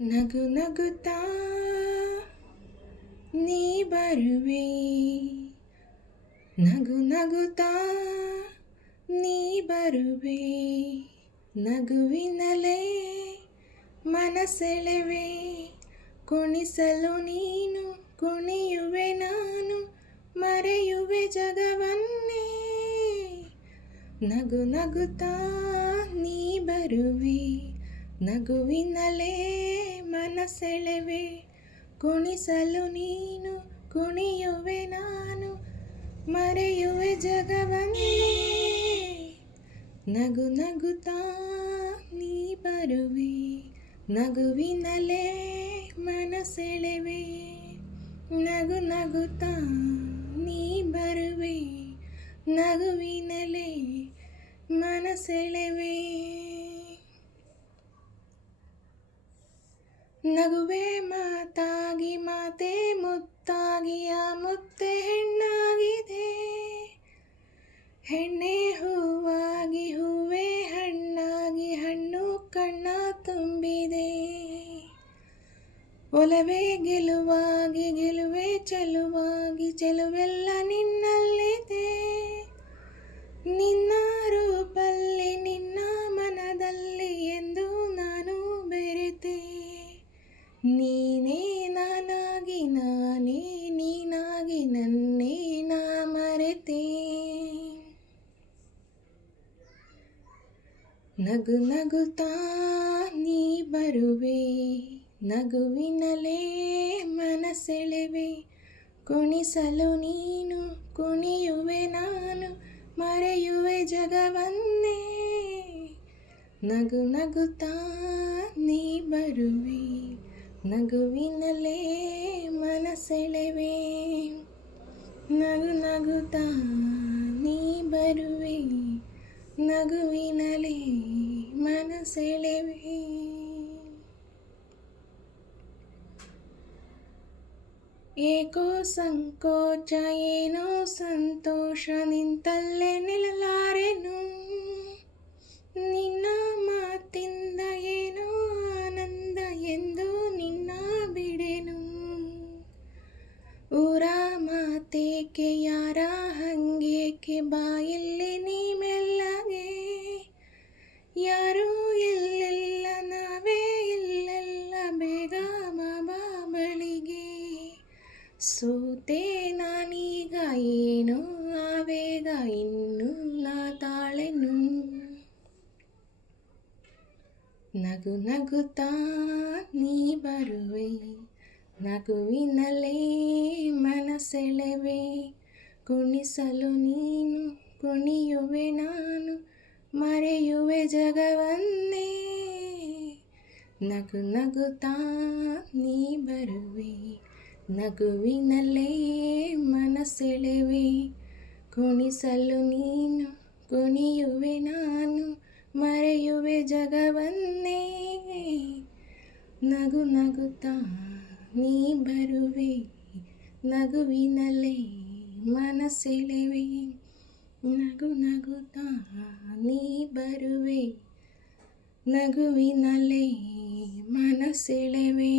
ನಗು ನಗುತ್ತಾ ನೀ ಬರುವೆ, ನಗು ನಗುತ್ತಾ ನೀ ಬರುವೆ, ನಗುವಿನಲೇ ಮನಸೆಳೆವೆ, ಕುಣಿಸಲು ನೀನು ಕುಣಿಯುವೆ ನಾನು, ಮರೆಯುವೆ ಜಗವನ್ನೇ. ನಗು ನಗುತ್ತಾ ನೀ ಬರುವೆ, ನಗುವಿನಲೇ ಮನಸೆಳೆವೆ, ಕುಣಿಸಲು ನೀನು ಕುಣಿಯುವೆ ನಾನು, ಮರೆಯುವೆ ಜಗವನ್ನೇ. ನಗು ನಗುತ್ತಾ ನೀ ಬರುವೆ, ನಗುವಿನಲೇ ಮನಸೆಳೆವೆ, ನಗು ನಗುತ್ತಾ ನೀ ಬರುವೆ, ನಗುವಿನಲೇ ಮನಸೆಳೆವೆ. ನಗುವೆ ಮಾತಾಗಿ ಮಾತೆ ಮುತ್ತಾಗಿ ಆ ಮುತ್ತೆ ಹೆಣ್ಣಾಗಿದೆ, ಹೆಣ್ಣೆ ಹೂವಾಗಿ ಹೂವೇ ಹಣ್ಣಾಗಿ ಹಣ್ಣು ಕಣ್ಣ ತುಂಬಿದೆ, ಒಲವೇ ಗೆಲುವಾಗಿ ಗೆಲುವೆ ಚೆಲುವಾಗಿ ಚೆಲುವೆಲ್ಲ ನಿನ್ನಲ್ಲಿದೆ, ನಿನ್ನ ರೂಪಲ್ಲಿ ನಿನ್ನ ಮನದಲ್ಲಿ ಎಂದು ನಾನು ಬೆರೆತೆ, ನೀನೇ ನಾನಾಗಿ ನಾನೇ ನೀನಾಗಿ ನನ್ನೇ ನಾ ಮರೆತೆ. ನಗು ನಗುತ್ತಾ ನೀ ಬರುವೆ, ನಗುವಿನಲೇ ಮನಸೆಳೆವೆ, ಕುಣಿಸಲು ನೀನು ಕುಣಿಯುವೆ ನಾನು, ಮರೆಯುವೆ ಜಗವನ್ನೇ. ನಗು ನಗುತ್ತಾ ನೀ ಬರುವೆ, ನಗುವಿನಲೇ ಮನಸೆಳೆವೆ, ನಗು ನಗುತ್ತಾ ನೀ ಬರುವೆ, ನಗುವಿನಲೇ ಮನಸೆಳೆವೆ. ಏಕೋ ಸಂಕೋಚ ಏನೋ ಸಂತೋಷ ನಿಂತಲ್ಲೇ ನಿಲ್ಲಲಾರೆನು, ನಿನ್ನ ಮಾತಿಂದ ಏನೋ ಆನಂದ ಎಂದು ನಿನ್ನ ಬಿಡೆನು, ಊರ ಮಾತೇಕೆ ಯಾರ ಹಂಗೇಕೆ ಬಾಯಲ್ಲಿ ನೀ ಮೆಲ್ಲಗೆ, ಯಾರೂ ಇಲ್ಲೆಲ್ಲ ನಾವೇ ಇಲ್ಲೆಲ್ಲ ಬೇಗ ಬಾಬಾ ಬಳಿಗೆ, ಸೋತೆ ನಾನೀಗ ಏನೋ ಆವೇಗ ಇನ್ನು ನಾ ತಾಳೆನು. ನಗು ನಗುತ್ತಾ ನೀ ಬರುವೆ, ನಗುವಿನಲೇ ಮನಸೆಳೆವೆ, ಕುಣಿಸಲು ನೀನು ಕುಣಿಯುವೆ ನಾನು, ಮರೆಯುವೆ ಜಗವನ್ನೇ. ನಗು ನಗುತ್ತಾ ನೀ ಬರುವೆ, ನಗುವಿನಲೇ ಮನಸೆಳೆವೆ, ಕುಣಿಸಲು ನೀನು ಕುಣಿಯುವೆ ನಾನು, ಮರೆಯುವೆ ಜಗವನ್ನೇ. ನಗು ನಗುತ್ತಾ ನೀ ಬರುವೆ, ನಗುವಿನಲೇ ಮನಸೆಳೆವೆ, ನಗು ನಗುತ್ತಾ ನೀ ಬರುವೆ, ನಗುವಿನಲೇ ಮನಸೆಳೆವೆ.